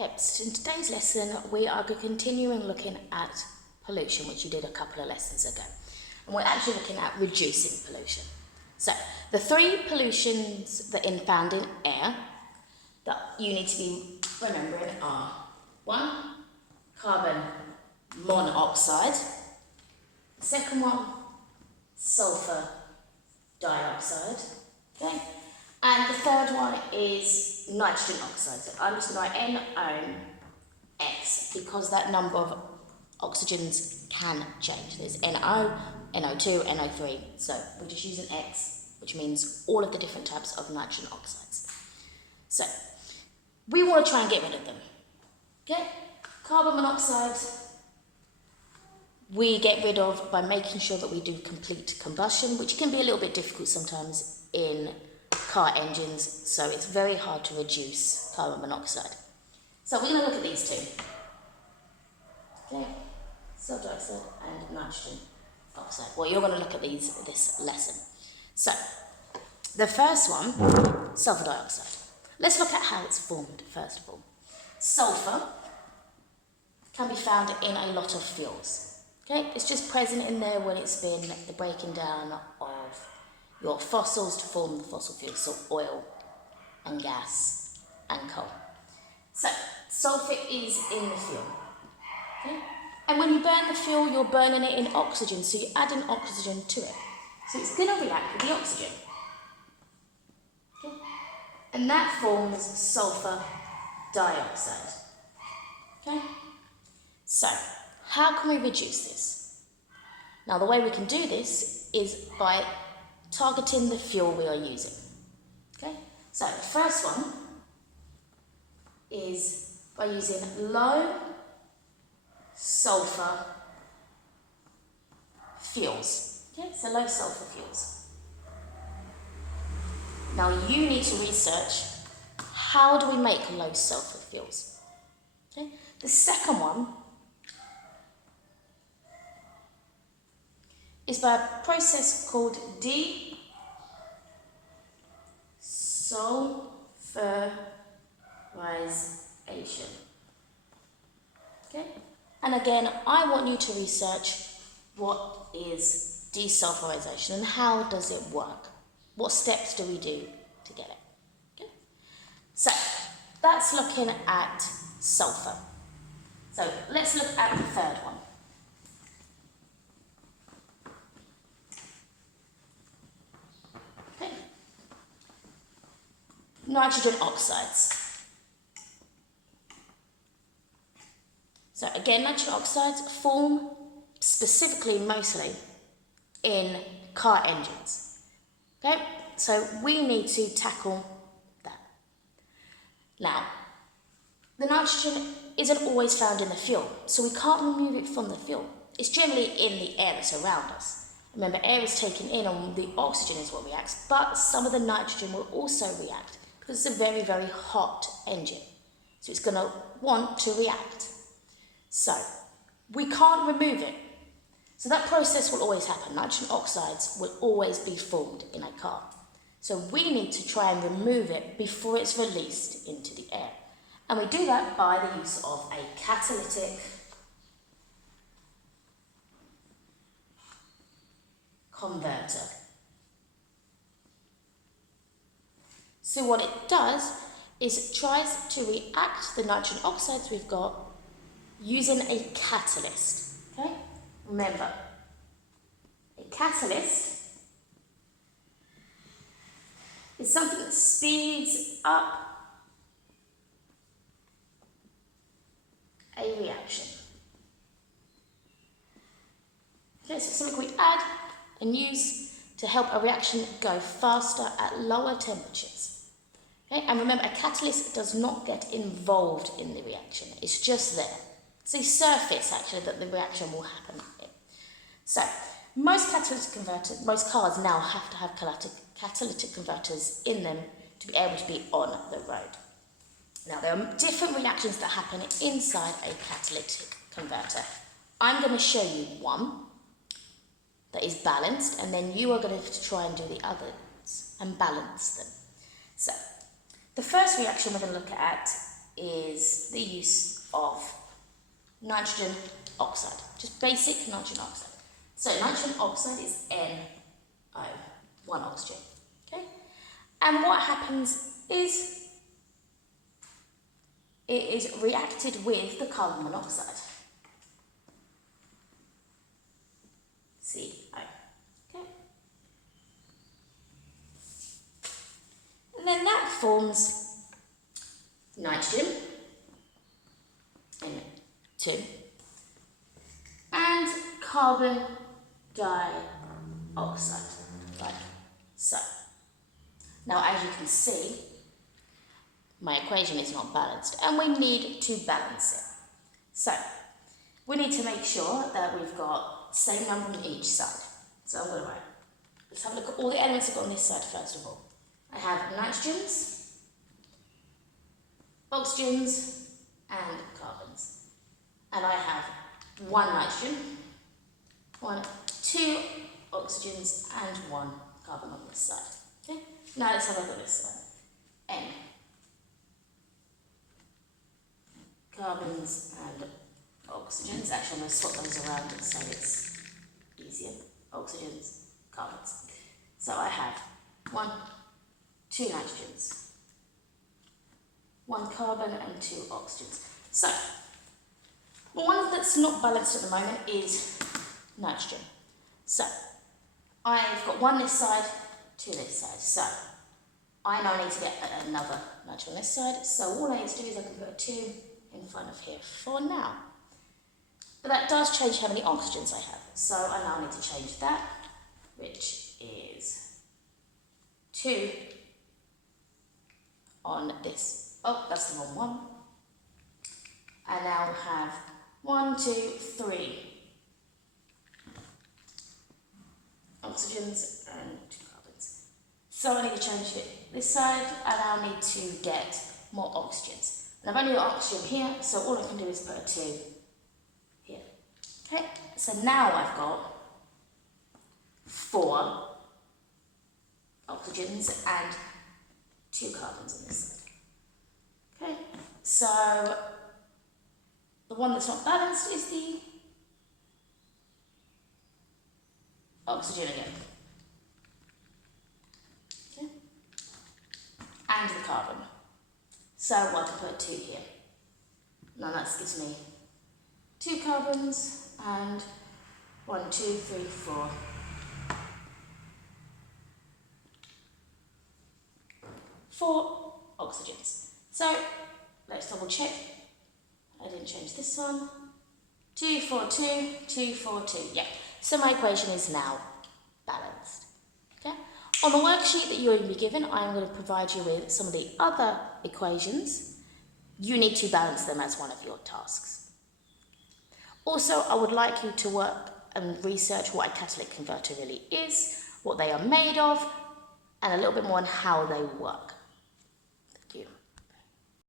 Okay, so in today's lesson we are continuing looking at pollution, which you did a couple of lessons ago. And we're actually looking at reducing pollution. So, the three pollutions that are found in air that you need to be remembering are 1. Carbon monoxide. The second one, sulfur dioxide. Okay? And the third one is nitrogen oxide. So I'm just going to write NOx because that number of oxygens can change. There's NO, NO2, NO3. So we just use an X, which means all of the different types of nitrogen oxides. So we want to try and get rid of them. Okay? Carbon monoxide we get rid of by making sure that we do complete combustion, which can be a little bit difficult sometimes in car engines, so it's very hard to reduce carbon monoxide. So we're going to look at these two. Okay, sulfur dioxide and nitrogen oxide. Well, you're going to look at this lesson. So, the first one, sulfur dioxide. Let's look at how it's formed, first of all. Sulfur can be found in a lot of fuels. Okay, it's just present in there when it's been the breaking down of your fossils to form the fossil fuels, so oil and gas and coal. So, sulfur is in the fuel. Okay? And when you burn the fuel, you're burning it in oxygen, so you add an oxygen to it. So it's going to react with the oxygen. Okay? And that forms sulfur dioxide. Okay? So, how can we reduce this? Now, the way we can do this is by targeting the fuel we are using. Okay? So, the first one is by using low sulfur fuels. Okay? So, low sulfur fuels. Now, you need to research how do we make low sulfur fuels. Okay? The second one is by a process called desulfurization. Okay? And again, I want you to research what is desulfurization and how does it work? What steps do we do to get it? Okay? So, that's looking at sulfur. So, let's look at the third one. Okay. Nitrogen oxides. So again, nitrogen oxides form specifically, mostly, in car engines. Okay, so we need to tackle that. Now, the nitrogen isn't always found in the fuel, so we can't remove it from the fuel. It's generally in the air that's around us. Remember, air is taken in and the oxygen is what reacts, but some of the nitrogen will also react because it's a very, very hot engine. So it's going to want to react. So, we can't remove it. So that process will always happen. Nitrogen oxides will always be formed in a car. So we need to try and remove it before it's released into the air. And we do that by the use of a catalytic converter. So what it does is it tries to react the nitrogen oxides we've got using a catalyst, okay? Remember, a catalyst is something that speeds up a reaction. Okay, so something we add and use to help a reaction go faster at lower temperatures. Okay, and remember, a catalyst does not get involved in the reaction, it's just there. It's a surface, actually, that the reaction will happen in. So, most cars now have to have catalytic converters in them to be able to be on the road. Now, there are different reactions that happen inside a catalytic converter. I'm going to show you one that is balanced, and then you are going to have to try and do the others and balance them. So, the first reaction we're going to look at is the use of nitrogen oxide, just basic nitrogen oxide. So nitrogen oxide is NO, one oxygen, okay? And what happens is it is reacted with the carbon monoxide, CO, okay? And then that forms nitrogen, N2, and carbon dioxide, like so. Now, as you can see, my equation is not balanced, and we need to balance it. So, we need to make sure that we've got the same number on each side. So I'm going to write, let's have a look at all the elements I've got on this side first of all. I have nitrogens, oxygens, and carbons. And I have one nitrogen, two oxygens, and one carbon on this side. Okay? Now let's have a look at this side. N. Carbons and oxygens. Actually, I'm going to swap those around so it's easier. Oxygens, carbons. So I have two nitrogens, one carbon and two oxygens. So, the one that's not balanced at the moment is nitrogen. So, I've got one this side, two this side. So, I now need to get another nitrogen on this side. So, all I need to do is I can put a 2 in front of here for now. But that does change how many oxygens I have. So, I now need to change that, which is 2 on this. Oh, that's the wrong one. I now have 1, 2, 3 oxygens and 2 carbons. So I need to change it this side. I now need to get more oxygens. And I've only got oxygen here, so all I can do is put a 2 here. Okay, so now I've got 4 oxygens and 2 carbons on this side. Okay, so the one that's not balanced is the oxygen again. Okay, and the carbon. So I can put 2 here. Now that gives me 2 carbons and 1, 2, 3, 4. 4 oxygens. So let's double check. I didn't change this one. 2, 4, 2, 2, 4, 2. Yeah. So my equation is now balanced. Okay. On the worksheet that you're going to be given, I'm going to provide you with some of the other equations. You need to balance them as one of your tasks. Also, I would like you to work and research what a catalytic converter really is, what they are made of, and a little bit more on how they work.